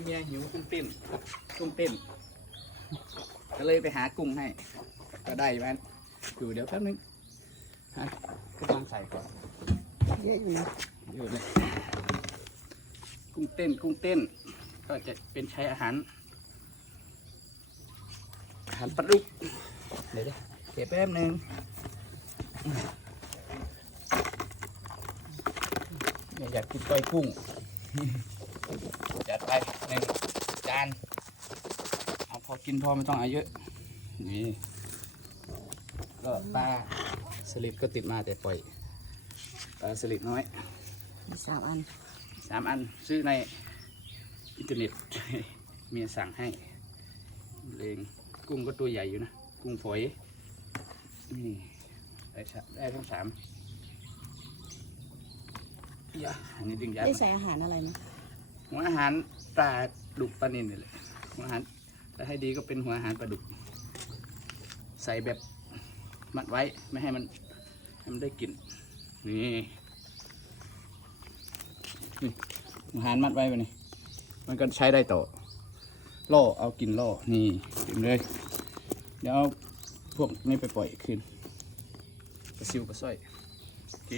เมียหิวกุ้งเต้นกุ้งเต้น ก็เลยไปหากุ้งให้ ก็ได้มันอยู่เดี๋ยวแป๊บนึงฮะก็วางใส่ก่อนเยอะอยู่นะอยู่เลยกุ้งเต้นกุ้งเต้น ก็จะเป็นใช้อาหารอาหารปลาดุกเดี๋ยวเดี๋ยวเก็บแป๊บนึงเนี่ยอยากกินก้อยกุ้งจัดไปหนึ่งจานเอาพอกินพอไม่ต้องเอาเยอะนี่ก็ปลาสลิดก็ติดมาแต่ปล่อยปลาสลิดน้อยมีสามอันสามอันซื้อในอินเทอร์เน็ตเมียสั่งให้เลงกุ้งก็ตัวใหญ่อยู่นะ กุ้งฝอยนี่ได้สามได้ทั้งสามยะอันนี้ดึงยัดได้มาใส่อาหารอะไรไหม หัวอาหารปลาดุกปลานินนี่แหละหัวอาหารถ้าให้ดีก็เป็นหัวอาหารปลาดุก ใส่แบบมัดไว้ไม่ให้มันให้มันได้กลิ่นนี่หัวอาหารมัดไว้ไปนี่มันก็ใช้ได้ต่อล่อเอากินล่อนี่เต็มเลย เดี๋ยวพวกนี้ไปปล่อยคืนกระซิวกระสร้อยโอเค